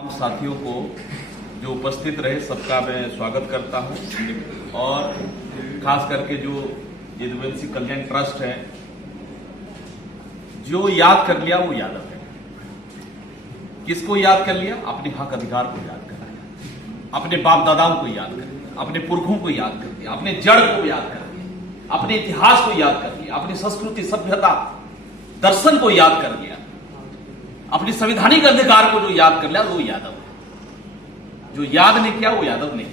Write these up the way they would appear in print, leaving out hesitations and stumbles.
हम साथियों को जो उपस्थित रहे सबका मैं स्वागत करता हूं और खास करके जो यदुवंशी कल्याण ट्रस्ट है जो याद कर लिया वो यादव है। किसको याद कर लिया? अपने हक अधिकार को याद कर लिया, अपने बाप दादाओं को याद कर लिया, अपने पुरखों को याद कर लिया, अपने जड़ को याद कर लिया, अपने इतिहास को याद कर लिया, अपनी संस्कृति सभ्यता दर्शन को याद कर लिया, अपनी संवैधानिक अधिकार को जो याद कर लिया वो यादव है। जो याद नहीं किया वो यादव नहीं है।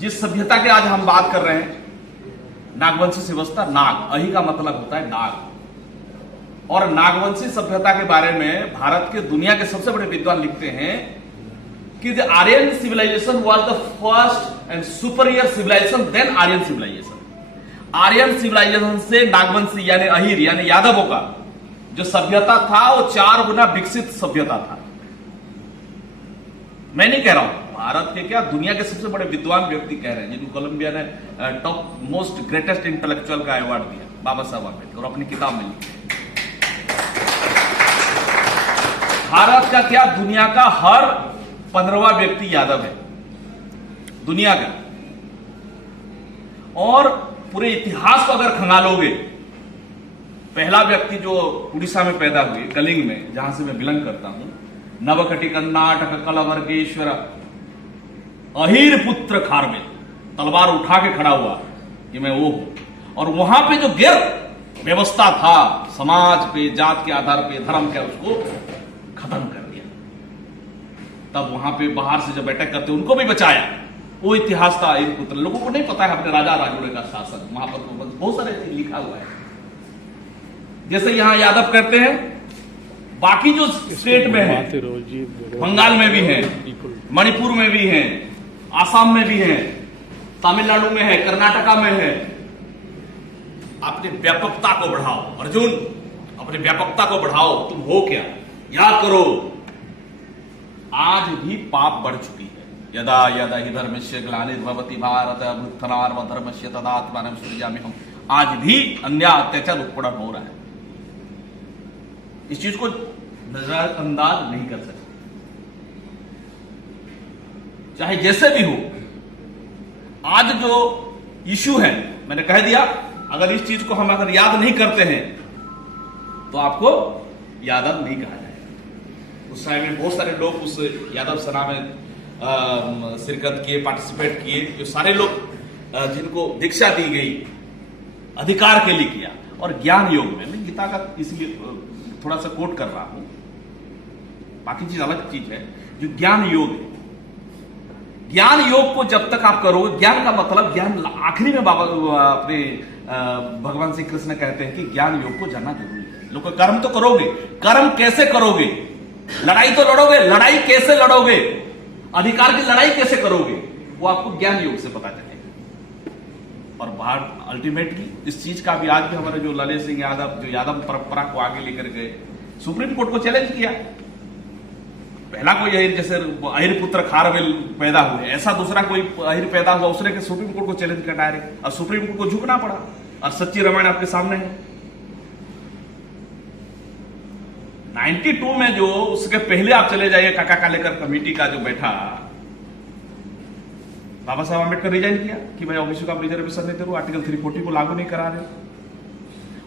जिस सभ्यता के आज हम बात कर रहे हैं नागवंशी सभ्यता, नाग अही का मतलब होता है नाग, और नागवंशी सभ्यता के बारे में भारत के दुनिया के सबसे बड़े विद्वान लिखते हैं कि the Aryan civilisation was the first and superior civilisation then Aryan civilisation. Aryan civilisation से नागवंशी यानी अहीर यानी यादवों का जो सभ्यता था वो 4 गुना विकसित सभ्यता था। मैं नहीं कह रहा हूं, भारत के क्या दुनिया के सबसे बड़े विद्वान व्यक्ति कह रहे हैं, जिनको कोलंबिया ने टॉप मोस्ट ग्रेटेस्ट इंटेलेक्चुअल का अवार्ड दिया, बाबा साहब आंबेडकर, और अपनी किताब में लिखे। भारत का क्या दुनिया का हर 15वां व्यक्ति यादव है दुनिया का, और पूरे इतिहास को अगर खंगालोगे, पहला व्यक्ति जो उड़ीसा में पैदा हुए, कलिंग में, जहां से मैं बिलोंग करता हूं, नवकटी कर्नाटक कलवर्गेश्वर अहीर पुत्र खारवेल, तलवार उठा के खड़ा हुआ कि मैं वो हूं। और वहां पे जो गिर व्यवस्था था समाज पे, जात के आधार पे, धर्म के, उसको खत्म कर दिया। तब वहां पे बाहर से जब अटैक करते उनको भी बचाया। वो इतिहास था अहीर पुत्र। लोगों को नहीं पता है अपने राजा राजोड़े का शासन, वहां पर बहुत सारे लिखा हुआ है। जैसे यहां यादव करते हैं, बाकी जो स्टेट में है, बंगाल में भी है, मणिपुर में भी है, आसाम में भी है, तमिलनाडु में है, कर्नाटका में है। अपनी व्यापकता को बढ़ाओ अर्जुन, अपनी व्यापकता को बढ़ाओ। तुम हो क्या? याद करो, आज भी पाप बढ़ चुकी है। यदा यदा हि धर्मस्य ग्लानिर्भवति भारत अभ्युत्थानाधर्मस्य तदात्मानं सृजाम्यहम्। आज भी अन्याय अत्याचार उत्पीड़न हो रहा है। इस चीज को नजरअंदाज नहीं कर सकते, चाहे जैसे भी हो। आज जो इश्यू है, मैंने कह दिया, अगर इस चीज को हम अगर याद नहीं करते हैं तो आपको यादव नहीं कहा जाएगा। उस समय में बहुत सारे लोग उस यादव सेना में शिरकत किए, पार्टिसिपेट किए, जो सारे लोग जिनको दीक्षा दी गई अधिकार के लिए किया। और ज्ञान योग में, मैं गीता का इसलिए थोड़ा सा कोट कर रहा हूं, बाकी चीज अलग चीज है। जो ज्ञान योग है, ज्ञान योग को जब तक आप करोगे, ज्ञान का मतलब ज्ञान, आखिरी में बाबा अपने भगवान श्री कृष्ण कहते हैं कि ज्ञान योग को जानना जरूरी है। लोग कर्म तो करोगे, कर्म कैसे करोगे? लड़ाई तो लड़ोगे, लड़ाई कैसे लड़ोगे? अधिकार की लड़ाई कैसे करोगे? वो आपको ज्ञान योग से पता चलेगा। और बाहर अल्टीमेटली इस चीज का भी आज भी हमारे जो ललित सिंह यादव, जो यादव परंपरा को आगे लेकर गए, सुप्रीम कोर्ट को चैलेंज किया। पहला कोई अहीर, जैसे अहीर पुत्र खारवेल पैदा हुए, ऐसा दूसरा कोई अहीर पैदा हुआ, उसने के सुप्रीम कोर्ट को चैलेंज किया डायरेक्ट, और सुप्रीम कोर्ट को झुकना पड़ा। और सच्ची रामायण आपके सामने है। 92 में जो, उसके पहले आप चले जाइए, काका का लेकर कमेटी का जो बैठा, बाबा साहब आंबेडकर रिजाइन किया कि मैं ओबीसी का रिजर्वेशन नहीं दे रहा, आर्टिकल 340 को लागू नहीं करा रहे।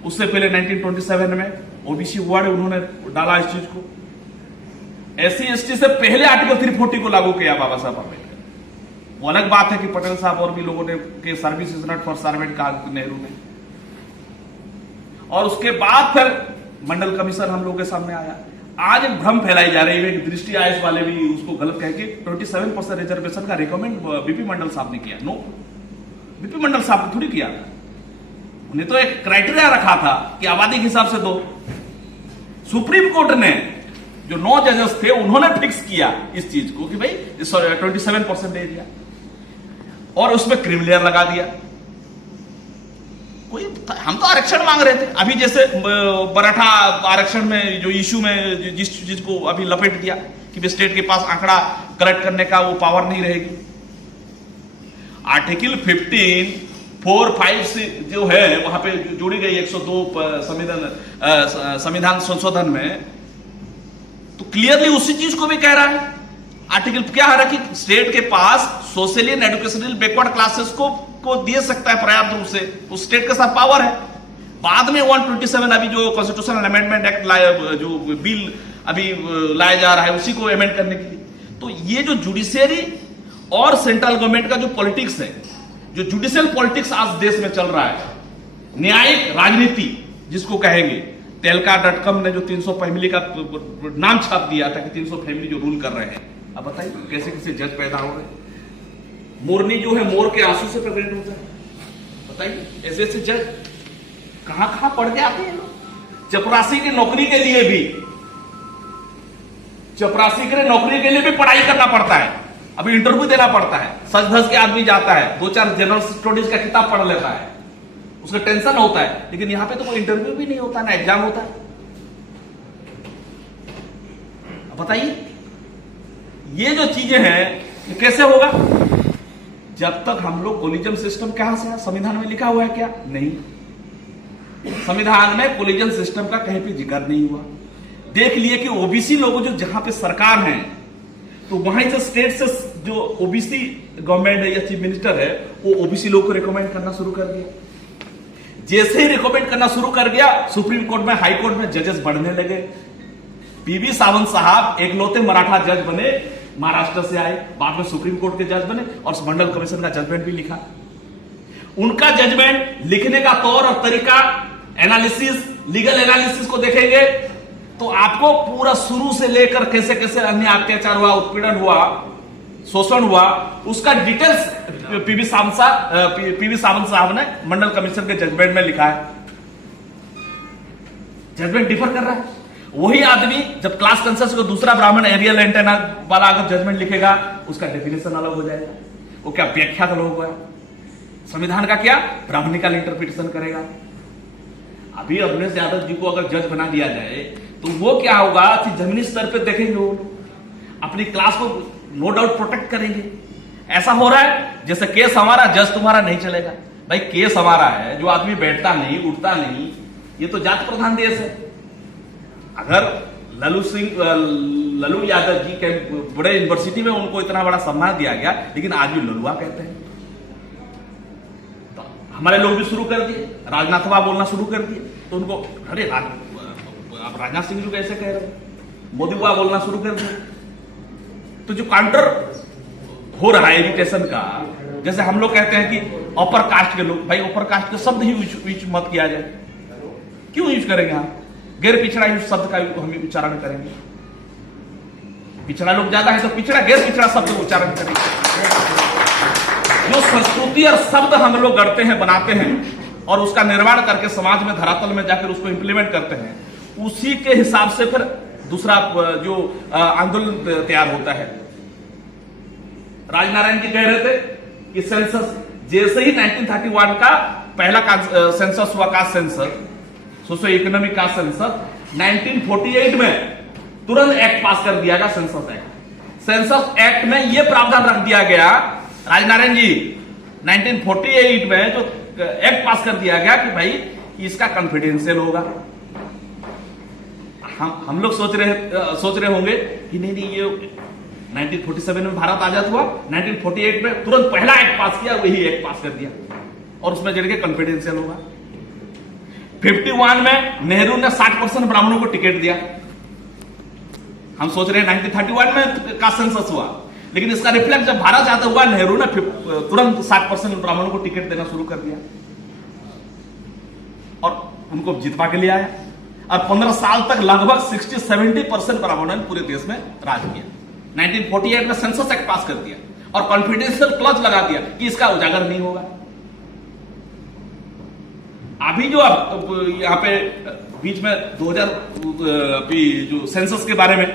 उससे पहले 1927 में ओबीसी वर्ड उन्होंने डाला इस चीज को। SC ST से पहले आर्टिकल 340 को लागू किया बाबा साहब आंबेडकर। वो अलग बात है कि पटेल साहब और भी लोगों ने के service is not for servant कहा नेहरू ने। और उसके बाद फिर मंडल कमीशन हम लोगों के सामने आया। आज भ्रम फैलाई जा रही है कि दृष्टि आयुष वाले भी उसको गलत कह के 27% रिजर्वेशन का रिकमेंड बीपी मंडल साहब ने किया। नो, बीपी मंडल साहब ने थोड़ी किया। उन्हें तो एक क्राइटेरिया रखा था कि आबादी के हिसाब से दो। सुप्रीम कोर्ट ने, जो 9 जजेस थे, उन्होंने फिक्स किया इस चीज को कि भाई 27% दे दिया, और उसमें क्रिमिलेयर लगा दिया। कोई, हम तो आरक्षण मांग रहे थे। अभी जैसे मराठा आरक्षण में जो इश्यू में जिस चीज को अभी लपेट दिया कि स्टेट के पास आंकड़ा कलेक्ट करने का वो पावर नहीं रहेगी। आर्टिकल 15(4)(5) से जो है वहां पे जोड़ी गई 102 संविधान संशोधन में तो क्लियरली उसी चीज को भी कह रहा है। आर्टिकल क्या है कि स्टेट के पास socially and educational backward classes को दे सकता है पर्याप्त रूप से, उस स्टेट के साथ पावर है। बाद में 127 अभी जो कॉन्स्टिट्यूशनल अमेंडमेंट एक्ट जो बिल अभी लाया जा रहा है उसी को अमेंड करने के लिए। तो ये जो जुडिशियरी और सेंट्रल गवर्नमेंट का जो पॉलिटिक्स है, जो जुडिशियल पॉलिटिक्स आज देश में चल रहा है, न्यायिक राजनीति जिसको कहेंगे, तेलका.com ने जो 300 फैमिली का नाम छाप दिया था कि 300 फैमिली जो रूल कर रहे हैं, अब बताइए कैसे कैसे जज पैदा हो रहे। मोरनी जो है मोर के आंसू से प्रेग्नेंट होता है, बताइए ऐसे ऐसे जज कहां कहां पढ़ के आते हैं लोग। चपरासी की नौकरी के लिए भी, चपरासी के नौकरी के लिए भी पढ़ाई करना पड़ता है, अभी इंटरव्यू देना पड़ता है, सज धज के आदमी जाता है, 2-4 जनरल स्टडीज का किताब पढ़ लेता है, उसका टेंशन होता है। लेकिन यहां पे तो कोई इंटरव्यू भी नहीं होता, ना एग्जाम होता है। बताइए ये जो चीजें हैं ये कैसे होगा जब तक हम लोग कोलिजन सिस्टम कहां से है, संविधान में लिखा हुआ है क्या? नहीं, संविधान में कोलिजन सिस्टम का कहीं भी जिक्र नहीं हुआ। देख लिए कि ओबीसी लोग जो जहां पे सरकार है तो वहां से स्टेट से जो ओबीसी गवर्नमेंट है या चीफ मिनिस्टर है वो ओबीसी लोग को रिकमेंड करना शुरू कर दिया। जैसे ही रिकमेंड करना शुरू कर दिया, सुप्रीम कोर्ट में, हाई कोर्ट में जजेस बढ़ने लगे। पीवी सावंत साहब एकलौते मराठा जज बने, महाराष्ट्र से आए, बाद में सुप्रीम कोर्ट के जज बने और मंडल कमीशन का जजमेंट भी लिखा। उनका जजमेंट लिखने का तौर और तरीका, एनालिसिस, लीगल एनालिसिस को देखेंगे तो आपको पूरा शुरू से लेकर कैसे कैसे अन्य अत्याचार हुआ, उत्पीड़न हुआ, शोषण हुआ, उसका डिटेल्स पीवी सावंत साहब ने मंडल कमीशन के जजमेंट में लिखा है। जजमेंट डिफर कर रहा है। वही आदमी जब क्लास कंसेंसस को दूसरा ब्राह्मण एरियल एंटेना वाला अगर जजमेंट लिखेगा उसका डेफिनेशन अलग हो जाएगा, वो क्या व्याख्या अलग होगा, संविधान का क्या ब्राह्मणिकल इंटरप्रिटेशन करेगा। अभी अविनाश यादव जी को अगर जज बना दिया जाए तो वो क्या होगा कि जमीनी स्तर पे देखेंगे, वो अपनी क्लास को नो डाउट प्रोटेक्ट करेंगे। ऐसा हो रहा है जैसे केस हमारा जज तुम्हारा नहीं चलेगा। भाई केस हमारा है, जो आदमी बैठता नहीं, उठता नहीं, ये तो जाति प्रधान देश है। अगर लल्लू यादव जी के बड़े यूनिवर्सिटी में उनको इतना बड़ा सम्मान दिया गया, लेकिन आज भी लल्लुआ कहते हैं। तो हमारे लोग भी शुरू कर दिए, राजनाथवा बोलना शुरू कर दिए, तो उनको अरे आप राजनाथ सिंह जी कैसे कह रहे हो, मोदी बुआ बोलना शुरू कर दिए। तो जो काउंटर हो रहा है एजुकेशन का, जैसे हम लोग कहते हैं कि अपर कास्ट के लोग, भाई अपर कास्ट के शब्द ही यूज मत किया जाए। क्यों यूज करेंगे हम? गैर पिछड़ा शब्द का हम उच्चारण करेंगे। पिछड़ा लोग ज्यादा है तो पिछड़ा, गैर पिछड़ा शब्द उच्चारण करेंगे। जो संस्कृति और शब्द हम लोग गढ़ते हैं, बनाते हैं और उसका निर्माण करके समाज में धरातल में जाकर उसको इंप्लीमेंट करते हैं, उसी के हिसाब से फिर दूसरा जो आंदोलन तैयार होता है। राजनारायण जी कह रहे थे कि सेंसस जैसे ही 1931 का पहला सेंसस हुआ, caste census, socio economic caste census, 1948 में तुरंत एक्ट पास कर दिया गया, सेंसस एक्ट। सेंसस एक्ट में यह प्रावधान रख दिया गया, राजनारायण जी 1948 में जो एक्ट पास कर दिया गया कि भाई इसका कॉन्फिडेंशियल होगा। हम लोग सोच रहे होंगे कि नहीं ये 1947 में भारत आजाद हुआ, 1948 में तुरंत पहला एक्ट पास किया, वही एक्ट पास कर दिया और उसमें जगह कॉन्फिडेंशियल होगा। 51 में नेहरू ने 60% ब्राह्मणों को टिकट दिया। हम सोच रहे हैं 1931 में का सेंसस हुआ, लेकिन इसका रिफ्लेक्ट जब भारत आजाद हुआ, नेहरू ने तुरंत 60% ब्राह्मणों को टिकट देना शुरू कर दिया और उनको जितवा के लिए आया। और 15 साल तक लगभग 60-70% ब्राह्मणों ने पूरे देश में राज किया। 1948 में सेंसस एक्ट पास कर दिया और कॉन्फिडेंशियल क्लॉज लगा दिया कि इसका उजागर नहीं होगा। अभी जो यहां पे बीच में 2000 जो सेंसस के बारे में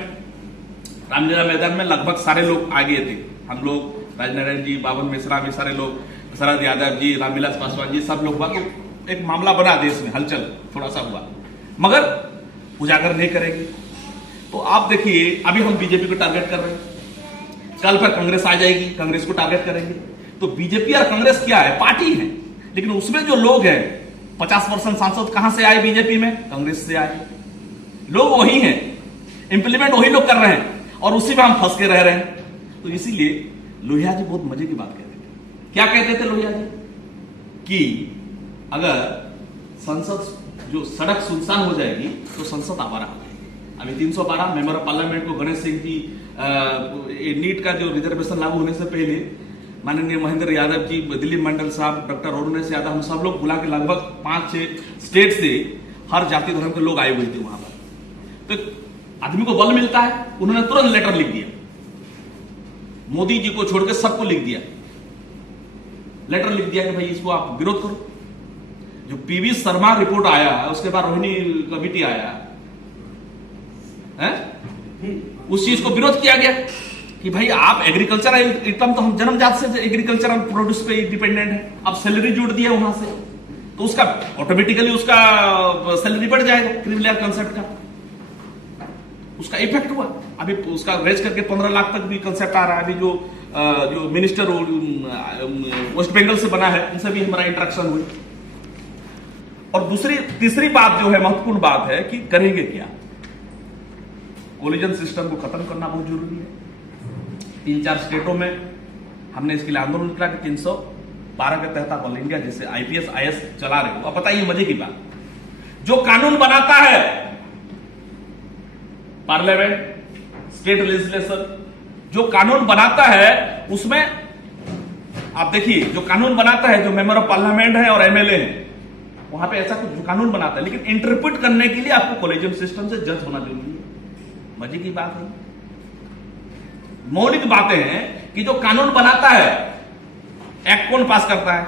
रामलीला मैदान में लगभग सारे लोग आ गए थे। हम लोग, राजनारायण जी, बावन मिश्रा भी, सारे लोग, शरद यादव जी, रामविलास पासवान जी, सब लोग हुआ तो एक मामला बना, देश में हलचल थोड़ा सा हुआ, मगर उजागर नहीं करेंगे। तो आप देखिए अभी हम बीजेपी को टारगेट कर रहे हैं, कल फिर कांग्रेस आ जाएगी, कांग्रेस को टारगेट करेंगे। तो बीजेपी और कांग्रेस क्या है? पार्टी है, लेकिन उसमें जो लोग हैं 50% सांसद कहां से आए बीजेपी में? कांग्रेस से आए। लोग वही हैं, इंप्लीमेंट वही लोग कर रहे हैं और उसी में हम फंस के रह रहे हैं। तो इसीलिए लोहिया जी बहुत मजे की बात कहते थे। क्या कहते थे लोहिया जी? कि अगर संसद जो सड़क सुनसान हो जाएगी तो संसद आवारा हो जाएगी। अभी 312 मेंबर ऑफ पार्लियामेंट को गणेश सिंह जी नीट का जो रिजर्वेशन लागू होने से पहले माननीय महेंद्र यादव जी, दिलीप मंडल साहब, डॉक्टर अरुणेश यादव, हम सब लोग बुला के लगभग 5-6 स्टेट से हर जाति धर्म के लोग आए हुए थे वहां पर। तो आदमी को बल मिलता है, उन्होंने तुरंत लेटर लिख दिया, मोदी जी को छोड़कर सबको लिख दिया, लेटर लिख दिया कि भाई इसको आप विरोध करो। जो पीवी शर्मा रिपोर्ट आया, उसके बाद रोहिणी कमेटी आया है, उस चीज को विरोध किया गया कि भाई आप एग्रीकल्चरल इनकम, तो हम जन्मजात से एग्रीकल्चरल प्रोड्यूस पे डिपेंडेंट है, अब सैलरी जोड़ दिया वहां से तो उसका ऑटोमेटिकली उसका सैलरी बढ़ जाएगा, क्रिमिनल कंसेप्ट का उसका इफेक्ट हुआ। अभी उसका रेज करके 15 लाख तक भी कंसेप्ट आ रहा है। अभी जो मिनिस्टर वेस्ट बंगाल से बना है, उनसे भी हमारा इंटरेक्शन हुई। और तीसरी बात जो है, महत्वपूर्ण बात है कि करेंगे क्या। कोलिजन सिस्टम को खत्म करना बहुत जरूरी है। 3-4 स्टेटों में हमने इसके लिए आंदोलन किया कि 312 के तहत आप ऑल इंडिया जैसे IPS IS चला रहे हो। अब बताइए मजे की बात, जो कानून बनाता है पार्लियामेंट, स्टेट लेजिस्लेशन, जो कानून बनाता है उसमें आप देखिए, जो कानून बनाता है, जो मेंबर ऑफ पार्लियामेंट है और MLA है, वहां पे ऐसा कुछ कानून बनाता है, लेकिन इंटरप्रेट करने के लिए आपको कोलिजन सिस्टम से जज होना जरूरी है। मजे की बात है, मौलिक बातें हैं कि जो कानून बनाता है, एक्ट कौन पास करता है?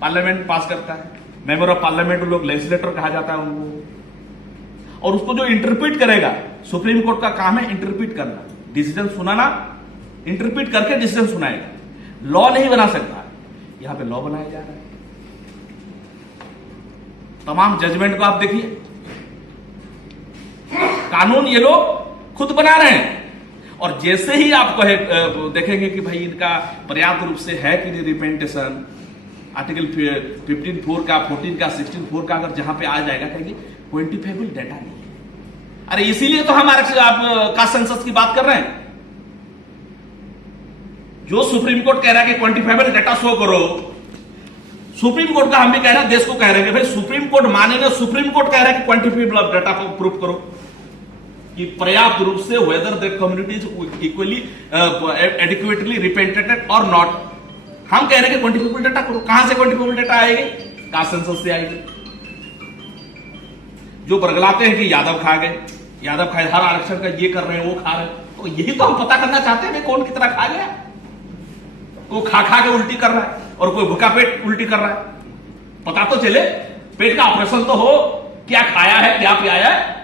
पार्लियामेंट पास करता है। मेंबर ऑफ पार्लियामेंट लोग लेजिस्लेटर कहा जाता है उनको, और उसको जो इंटरप्रेट करेगा, सुप्रीम कोर्ट का काम है इंटरप्रेट करना, डिसीजन सुनाना, इंटरप्रेट करके डिसीजन सुनाएगा। लॉ नहीं बना सकता, यहां पे लॉ बनाया जा रहा है। तमाम जजमेंट को आप देखिए, कानून ये लोग खुद बना रहे हैं। और जैसे ही आप देखेंगे कि भाई इनका पर्याप्त रूप से है कि नहीं रिप्रेजेंटेशन, आर्टिकल 15(4) का, 14 का, 16(4) का अगर जहां पे आ जाएगा, कहेंगे क्वांटिफाइबल डेटा नहीं है। अरे इसीलिए तो हम का सेंसस की बात कर रहे हैं। जो सुप्रीम कोर्ट कह रहा है कि क्वांटिफाइबल डेटा शो करो, सुप्रीम कोर्ट का हम भी कह रहे हैं, देश को कह रहे हैं कि भाई सुप्रीम कोर्ट मानेगा, सुप्रीम कोर्ट कह रहा है कि क्वांटिफाइबल डेटा को प्रूफ करो कि पर्याप्त रूप से whether that communities equally adequately represented और नॉट। हम कह रहे हैं कि क्वांटिफाइबल डेटा करो। कहां से क्वांटिफाइबल डेटा आएगी? कास्ट सेंसस से आएगी। जो बरगलाते हैं कि यादव खा गए, यादव खाए, हर आरक्षण का ये कर रहे हैं, वो खा रहे हैं, तो यही तो हम पता करना चाहते हैं कौन कितना खा गया। कोई खा के उल्टी कर रहा है और कोई भूखा पेट उल्टी कर रहा है। पता तो चले, पेट का ऑपरेशन तो हो, क्या खाया है, क्या पियाया है।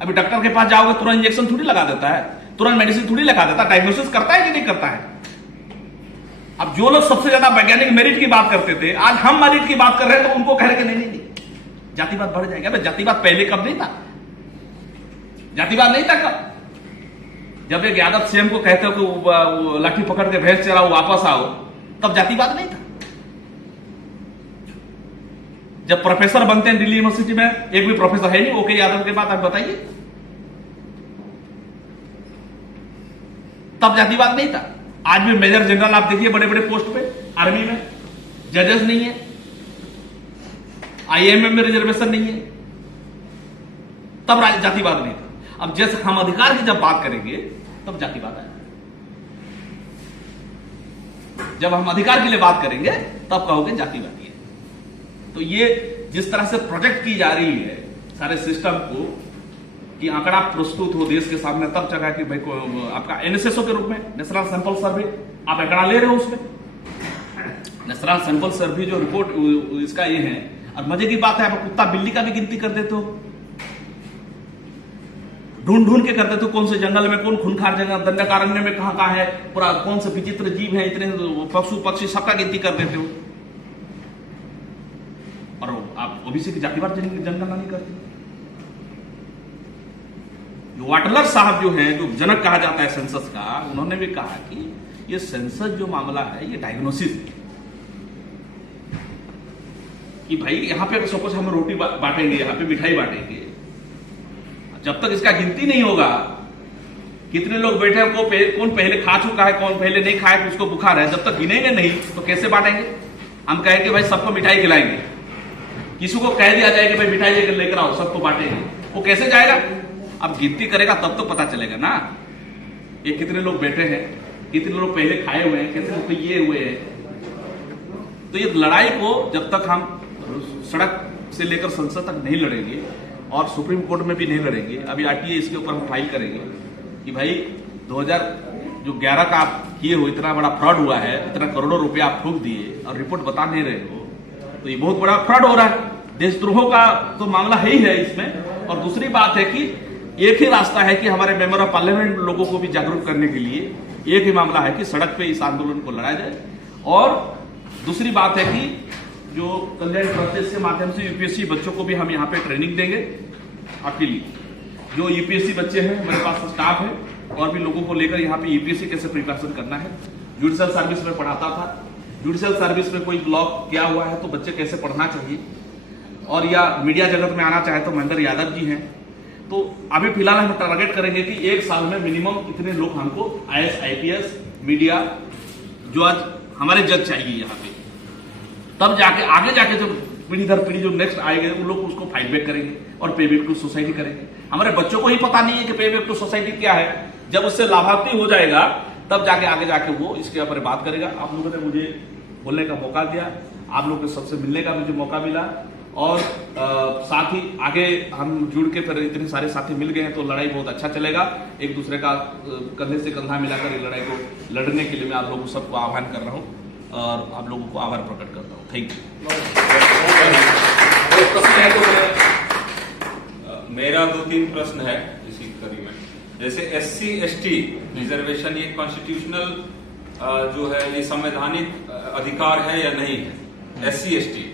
अभी डॉक्टर के पास जाओगे, तुरंत इंजेक्शन थोड़ी लगा देता है, तुरंत मेडिसिन थोड़ी लगा देता है, डायग्नोसिस करता है कि नहीं करता है। अब जो लोग सबसे ज्यादा वैज्ञानिक मेरिट की बात करते थे, आज हम मेरिट की बात कर रहे हैं, तो उनको कह रहे कि नहीं जातिवाद बढ़ जाएगा। अबे जातिवाद पहले कब नहीं था? जातिवाद नहीं था कब? जब एक यादव सीएम को कहते हो कि वो लाठी पकड़ के भैंस चराओ, वापस आओ, तब जातिवाद नहीं था। जब प्रोफेसर बनते हैं दिल्ली यूनिवर्सिटी में, एक भी प्रोफेसर है नहीं ओके यादव के बाद, आप बताइए, तब जातिवाद नहीं था। आज भी मेजर जनरल आप देखिए बड़े बड़े पोस्ट पे आर्मी में, जजेस नहीं है, IIM में रिजर्वेशन नहीं है, तब जातिवाद नहीं था। अब जैसे हम अधिकार की जब बात करेंगे तब जातिवाद आएगा। जब हम अधिकार के लिए बात करेंगे तब कहोगे जातिवादी है। तो ये जिस तरह से प्रोजेक्ट की जा रही है सारे सिस्टम को कि आंकड़ा प्रस्तुत हो देश के सामने, तब जगह कि भाई आपका NSSO के रूप में, नेशनल सैंपल सर्वे, आप आंकड़ा ले रहे हो उसमें, नेशनल सैंपल सर्वे जो रिपोर्ट इसका ये है। और मजे की बात है, आप कुत्ता बिल्ली का भी गिनती कर देते हो, ढूंढ के करते थे, कौन से जंगल में, कौन खूंखार जंगल, दंडकारण्य में कहां है, पूरा कौन से विचित्र जीव है, इतने पशु पक्षी, सबका गिनती कर देते हो। और आप ओबीसी की जातिवाद जनगणना नहीं करते। जो वाटलर साहब जो है, जो जनक कहा जाता है सेंसस का, उन्होंने भी कहा कि ये सेंसस जो मामला है, ये डायग्नोसिस है कि भाई यहां पे सपोज हम रोटी बांटेंगे, यहां पे मिठाई बांटेंगे, जब तक इसका गिनती नहीं होगा, कितने लोग बैठे हैं, कौन पहले खा चुका है, कौन पहले नहीं खाया, किसको बुखार है, जब तक गिनेंगे नहीं तो कैसे बांटेंगे? हम कहें कि भाई सबको मिठाई खिलाएंगे, किसी को कह दिया जाए कि भाई मिठाई लेकर आओ, सबको बांटेंगे, वो कैसे जाएगा? अब गिनती करेगा तब तो पता चलेगा ना, ये कितने लोग बैठे हैं, कितने लोग पहले खाए हुए हैं, कितने लोग ये हुए हैं। तो ये लड़ाई को जब तक हम सड़क से लेकर संसद तक नहीं लड़ेंगे और सुप्रीम कोर्ट में भी नहीं लड़ेंगे, अभी आरटीए इसके ऊपर हम फाइल करेंगे कि भाई 2011 का आप किए हो, इतना बड़ा फ्रॉड हुआ है, इतना करोड़ों रुपए आप फूंक दिए और रिपोर्ट बता नहीं रहे हो, तो ये बहुत बड़ा फ्रॉड हो रहा है। देशद्रोहों का तो मामला है ही है इसमें। और दूसरी बात है कि एक ही रास्ता है कि हमारे मेंबर ऑफ पार्लियामेंट लोगों को भी जागरूक करने के लिए एक ही मामला है कि सड़क पे इस आंदोलन को लड़ाया जाए। और दूसरी बात है कि जो कल्याण प्रोसेस के माध्यम से यूपीएससी बच्चों को भी हम यहाँ पे ट्रेनिंग देंगे। आपके लिए जो यूपीएससी बच्चे हैं, हमारे पास स्टाफ है और भी लोगों को लेकर यहाँ पे यूपीएससी कैसे प्रिपरेशन करना है। जुडिशियल सर्विस में पढ़ाता था, जुडिशियल सर्विस में कोई लॉ क्या हुआ है तो बच्चे कैसे पढ़ना चाहिए, और या मीडिया जगत में आना चाहे तो महेंद्र यादव जी हैं। तो अभी फिलहाल हम टारगेट करेंगे कि एक साल में मिनिमम इतने लोग हमको आईएएस, आईपीएस, मीडिया, जो आज हमारे जज चाहिए यहाँ पे, तब जाके आगे जाके जो पीढ़ी दर पीढ़ी जो नेक्स्ट आएंगे उन लोग उसको फाइट बैक करेंगे और पे बैक टू सोसाइटी करेंगे। हमारे बच्चों को ही पता नहीं है कि पे बैक टू सोसाइटी क्या है। जब उससे लाभार्थी हो जाएगा तब जाके आगे जाके वो इसके ऊपर बात करेगा। आप लोगों ने मुझे बोलने का मौका दिया, आप लोगों के सबसे मिलने का मुझे मौका मिला, और साथ ही आगे हम जुड़ के फिर इतने सारे साथी मिल गए हैं तो लड़ाई बहुत अच्छा चलेगा। एक दूसरे का कंधे से कंधा मिलाकर ये लड़ाई को लड़ने के लिए मैं आप लोगों सबको आह्वान कर रहा हूँ और आप लोगों को आभार प्रकट करता हूँ। Thank you. मेरा 2-3 प्रश्न है इसी कड़ी में। जैसे SC ST रिजर्वेशन ये कॉन्स्टिट्यूशनल जो है, ये संवैधानिक अधिकार है या नहीं है? SC ST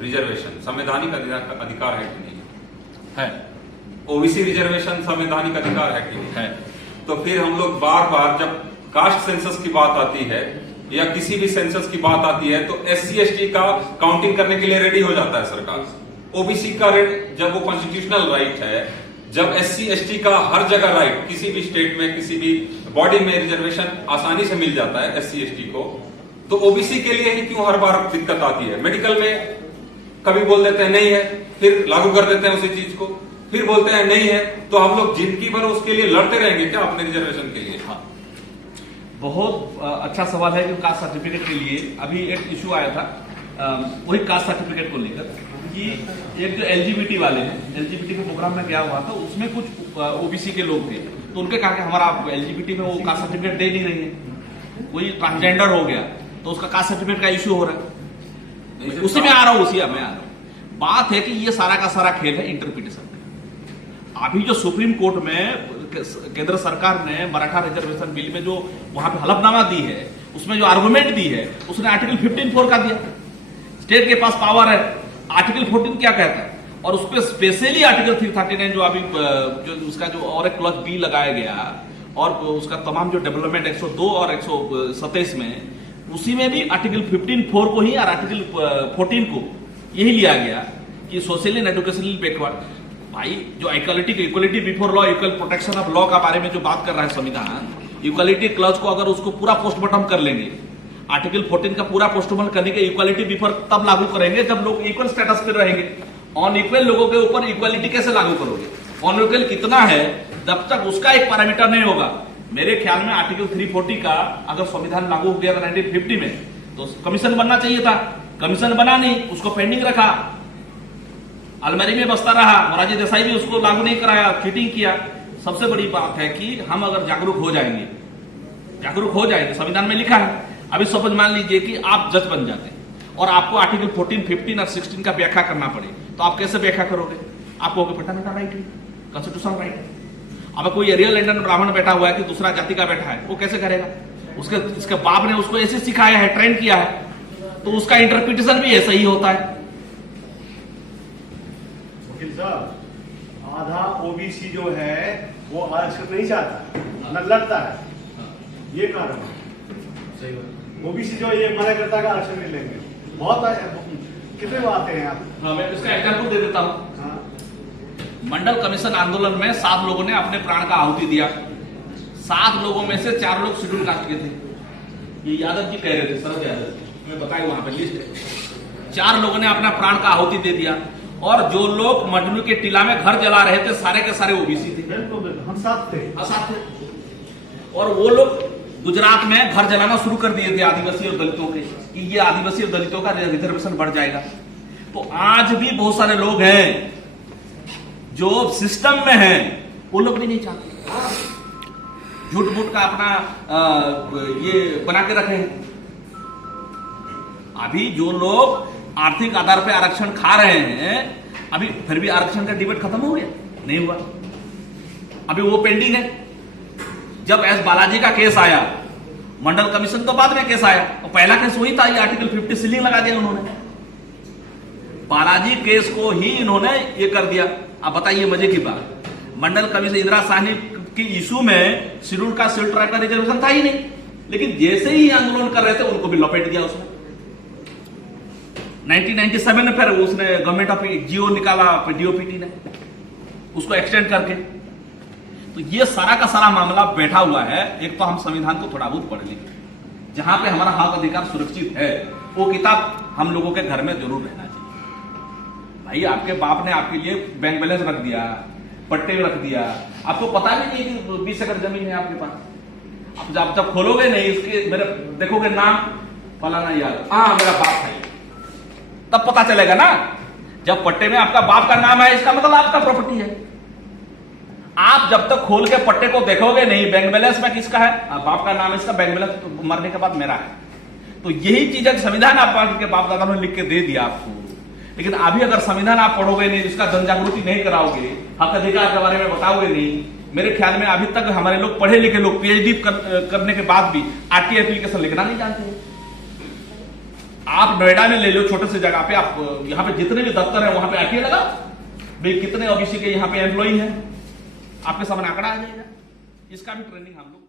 रिजर्वेशन संवैधानिक अधिकार है कि नहीं है? OBC रिजर्वेशन संवैधानिक अधिकार है कि नहीं है? तो फिर हम लोग बार बार जब कास्ट सेंसस की बात आती है या किसी भी सेंसस की बात आती है तो SC ST का काउंटिंग करने के लिए रेडी हो जाता है सरकार। OBC का जब वो कॉन्स्टिट्यूशनल राइट है, जब SC ST का हर जगह राइट, किसी भी स्टेट में किसी भी बॉडी में रिजर्वेशन आसानी से मिल जाता है SC ST को, तो OBC के लिए ही क्यों हर बार दिक्कत आती है? मेडिकल में कभी बोल देते हैं नहीं है, फिर लागू कर देते हैं उसी चीज को, फिर बोलते हैं नहीं है, तो हम लोग जिंदगी भर उसके लिए लड़ते रहेंगे क्या अपने रिजर्वेशन के लिए? हाँ, बहुत अच्छा सवाल है कि कास्ट सर्टिफिकेट के लिए अभी एक इशू आया था, वही कास्ट सर्टिफिकेट को लेकर कि एक जो LGBT वाले हैं, LGBT के प्रोग्राम में गया हुआ था, उसमें कुछ OBC के लोग थे, तो उनके कहा कि हमारा LGBT में वो कास्ट सर्टिफिकेट दे नहीं रही है। कोई ट्रांसजेंडर हो गया तो उसका कास्ट सर्टिफिकेट का इशू हो रहा है, उसी में आ रहा हूं, उसी में आ रहा हूं। बात है कि ये सारा का सारा खेल है इंटरप्रिटेशन का। अभी जो सुप्रीम कोर्ट में केंद्र सरकार ने मराठा रिजर्वेशन बिल में जो वहां पे हलफनामा दी है, उसमें जो आर्गुमेंट दी है, उसने आर्टिकल 15(4) का दिया। स्टेट के पास पावर है, आर्टिकल 14 क्या कहता है, और उस पर स्पेशली आर्टिकल 339 जो अभी जो उसका जो और एक क्लॉज बी लगाया गया, और उसका तमाम जो डेवलपमेंट 102 और 127 में, उसी में भी आर्टिकल 15(4) को ही और आर्टिकल 14 को यही लिया गया कि सोशली एंड एजुकेशनली बैकवर्ड। भाई जो equality before law, equal protection of law का बारे में जो बात कर रहा है संविधान, इक्वलिटी क्लॉज को अगर उसको पूरा पोस्टमार्टम कर लेंगे, आर्टिकल 14 का पूरा पोस्टमार्टम करने के इक्वालिटी बिफोर तब लागू करेंगे जब लोग इक्वल स्टेटस पर रहेंगे। ऑन इक्वल लोगों के ऊपर इक्वालिटी कैसे लागू करोगे? ऑन इक्वल कितना है जब तक उसका एक पैरामीटर नहीं होगा। मेरे ख्याल में आर्टिकल 340 का अगर संविधान लागू हो गया था 1950 में, तो कमीशन बनना चाहिए था, कमीशन बना नहीं, उसको पेंडिंग रखा, अलमारी में बसता रहा। मोरारजी देसाई भी उसको लागू नहीं कराया, चीटिंग किया। सबसे बड़ी बात है कि हम अगर जागरूक हो जाएंगे, संविधान में लिखा है। अभी सपोज मान लीजिए कि आप जज बन जाते हैं और आपको आर्टिकल 14, 15 और 16 का व्याख्या करना पड़े, तो आप कैसे व्याख्या करोगे? आपको फंडामेंटल राइट है, कॉन्स्टिट्यूशनल राइट है। अब कोई एरियल लैंडर ब्राह्मण बैठा हुआ है कि दूसरा जाति का बैठा है, वो कैसे करेगा? उसके बाप ने उसको ऐसे सिखाया है, ट्रेन किया है, तो उसका इंटरप्रिटेशन भी ऐसा ही होता है। वकील साहब, आधा ओबीसी जो है वो आरक्षण नहीं चाहता, न लड़ता है, ये कारण है। ओबीसी जो ये मना करता है आरक्षण नहीं लेंगे, बहुत कितने वो आते हैं आप। हाँ, मैं इसका एग्जाम्पल दे देता हूँ। मंडल कमीशन आंदोलन में 7 लोगों ने अपने प्राण का आहुति दिया। 7 लोगों में से 4 लोग शेड्यूल कास्ट के थे। ये यादव जी कह रहे थे, शरद यादव जी, मैं बताया वहां पे लिस्ट है। 4 लोगों ने अपना प्राण का आहुति दे दिया। और जो लोग मजनू के टीला में घर जला रहे थे सारे के सारे ओबीसी थे। हम साथ थे। और वो लोग गुजरात में घर जलाना शुरू कर दिए थे आदिवासी और दलितों के, कि ये आदिवासी और दलितों का रिजर्वेशन बढ़ जाएगा। तो आज भी बहुत सारे लोग हैं जो सिस्टम में हैं, वो लोग भी नहीं चाहते, झूठ मूठ का अपना ये बना के रखे हैं। अभी जो लोग आर्थिक आधार पे आरक्षण खा रहे हैं, अभी फिर भी आरक्षण का डिबेट खत्म हो गया? नहीं हुआ, अभी वो पेंडिंग है। जब एस बालाजी का केस आया, मंडल कमीशन तो बाद में केस आया, तो पहला केस वही था, ये आर्टिकल 50 सीलिंग लगा दिया उन्होंने। बालाजी केस को ही इन्होंने ये कर दिया। अब बताइए मजे की बात, मंडल कमीशन इंदिरा साहनी की इशू में शेड्यूल कास्ट शेड्यूल ट्राइब का रिजर्वेशन था ही नहीं, लेकिन जैसे ही आंदोलन कर रहे थे उनको भी लपेट दिया उसने। 1997 में फिर उसने गवर्नमेंट ऑफ जियो निकाला डीओपीटी ने, उसको एक्सटेंड करके। तो ये सारा का सारा मामला बैठा हुआ है। एक तो हम संविधान को थोड़ा बहुत पढ़ लेंगे, जहां पे हमारा हक अधिकार सुरक्षित है, वो किताब हम लोगों के घर में जरूर रहना चाहिए। भाई आपके बाप ने आपके लिए बैंक बैलेंस रख दिया, पट्टे रख दिया, आपको पता भी नहीं कि 20 एकड़ जमीन है आपके पास। आप जब खोलोगे नहीं, इसके मेरे देखोगे नाम फलाना याद, हाँ मेरा बाप है, तब पता चलेगा ना। जब पट्टे में आपका बाप का नाम है, इसका मतलब आपका प्रॉपर्टी है। आप जब तक खोल के पट्टे को देखोगे नहीं, बैंक बैलेंस में किसका है, बाप का नाम है, इसका बैंक बैलेंस तो मरने के बाद मेरा है। तो यही चीज है, संविधान आपके बाप दादा ने लिख के दे दिया आपको। लेकिन अभी अगर संविधान आप पढ़ोगे नहीं, इसका जन जागृति नहीं कराओगे, हक अधिकार के बारे में बताओगे नहीं, मेरे ख्याल में अभी तक हमारे लोग पढ़े लिखे लोग पीएचडी करने के बाद भी आरटी एप्लीकेशन लिखना नहीं जानते। आप नोएडा में ले लो, छोटे से जगह पे, आप यहाँ पे जितने भी दफ्तर है वहां पे आरटीए लगा, भाई कितने ओबीसी के यहाँ पे एम्प्लॉई है, आपके सामने आंकड़ा आ जाएगा। इसका भी ट्रेनिंग हम लोग